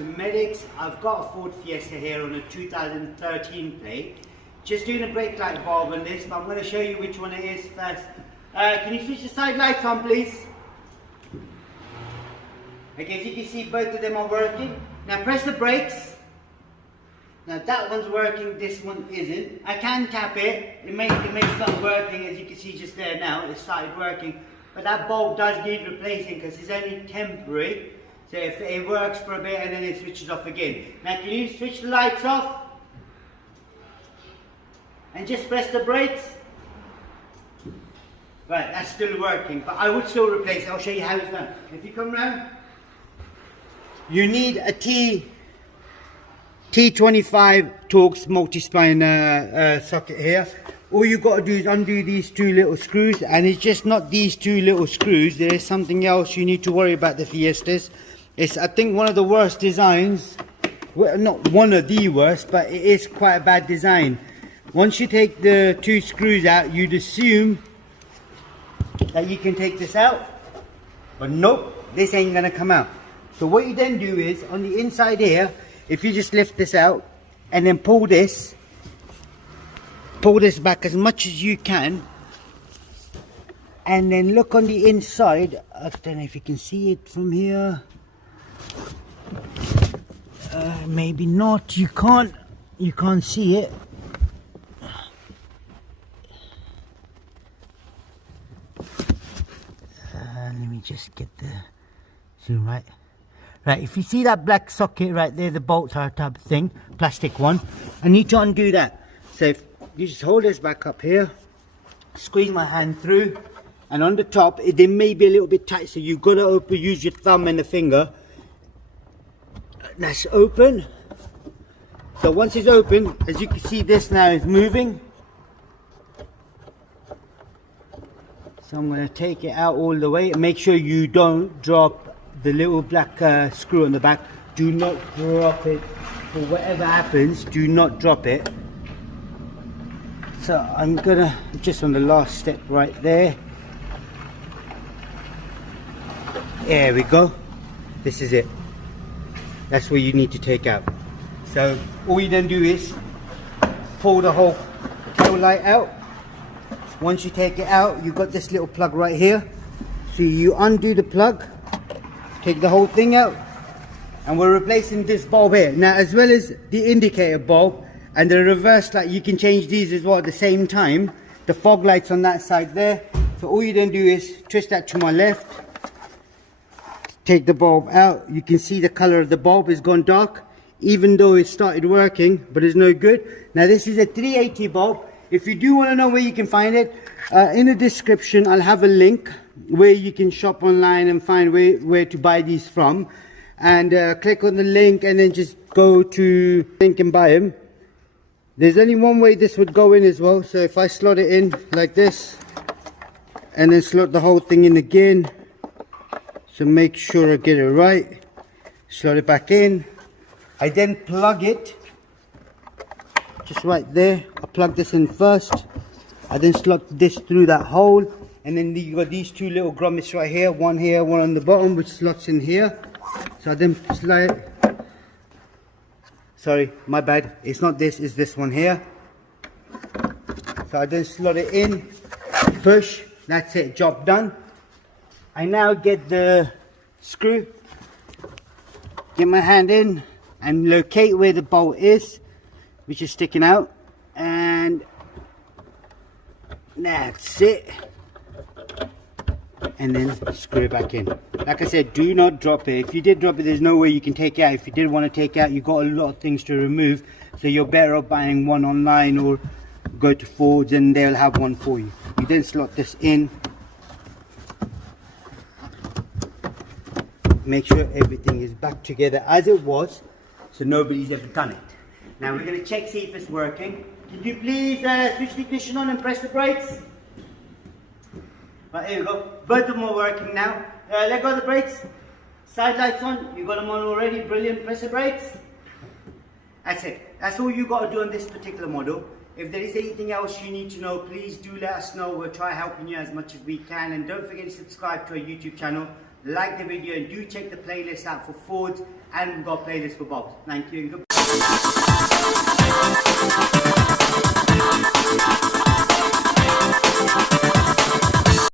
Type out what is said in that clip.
Medics. I've got a Ford Fiesta here on a 2013 plate. Just doing a brake light bulb on this, but I'm going to show you which one it is first. Can you switch the side lights on, please? Okay, as you can see, both of them are working. Now press the brakes. Now that one's working, this one isn't. I can tap it, it may start working, as you can see just there now, it started working. But that bulb does need replacing because it's only temporary. So if it works for a bit and then it switches off again. Now can you switch the lights off? And just press the brakes. Right, that's still working, but I would still replace it. I'll show you how it's done. If you come round, you need a T25 Torx multi-spline socket here. All you got to do is undo these two little screws, and it's just not these two little screws. There is something else you need to worry about the Fiestas. It's, I think, one of the worst designs. Well, not one of the worst, but it is quite a bad design. Once you take the two screws out, you'd assume that you can take this out, but nope, this ain't gonna come out. So what you then do is, on the inside here, if you just lift this out and then pull this back as much as you can, and then look on the inside. I don't know if you can see it from here. Maybe not. You can't see it. Let me just get the zoom right. Right, if you see that black socket right there, the bolts are type of thing, plastic one, I need to undo that. So if you just hold this back up here, squeeze my hand through, and on the top, it may be a little bit tight, so you've got to use your thumb and the finger. That's open. So once it's open, as you can see, this now is moving. So I'm going to take it out all the way. Make sure you don't drop the little black screw on the back. Do not drop it. For whatever happens, do not drop it. So I'm going to, just on the last step right there. There we go. This is it. That's what you need to take out. So all you then do is pull the whole tail light out. Once you take it out, you've got this little plug right here. So you undo the plug, take the whole thing out, and we're replacing this bulb here. Now, as well as the indicator bulb and the reverse light, you can change these as well at the same time. The fog lights on that side there. So all you then do is twist that to my left, take the bulb out. You can see the color of the bulb has gone dark, even though it started working, but it's no good. Now this is a 380 bulb. If you do want to know where you can find it, in the description I'll have a link where you can shop online and find where to buy these from. And click on the link and then just go to link and buy them. There's only one way this would go in as well. So if I slot it in like this and then slot the whole thing in again. So make sure I get it right. Slot it back in. I then plug it. Just right there. I plug this in first. I then slot this through that hole, and then you got these two little grommets right here, one on the bottom, which slots in here. So I then slide. Sorry, my bad. It's not this. It's this one here. So I then slot it in, push. That's it. Job done. I now get the screw. Get my hand in and locate where the bolt is, which is sticking out, and that's it. And then screw it back in. Like I said, do not drop it. If you did drop it, there's no way you can take it out. If you did want to take it out, you've got a lot of things to remove, so you're better off buying one online or go to Ford's and they'll have one for you. You then slot this in. Make sure everything is back together as it was, so nobody's ever done it. Now we're going to check, see if it's working. Can you please switch the ignition on and press the brakes? Right, here we go. Both of them are working now. Let go of the brakes. Side lights on. You've got them on already. Brilliant. Press the brakes. That's it. That's all you got to do on this particular model. If there is anything else you need to know, please do let us know. We'll try helping you as much as we can. And don't forget to subscribe to our YouTube channel. like the video, and do check the playlist out for Fords, and we've got a playlist for Bobs. Thank you and goodbye.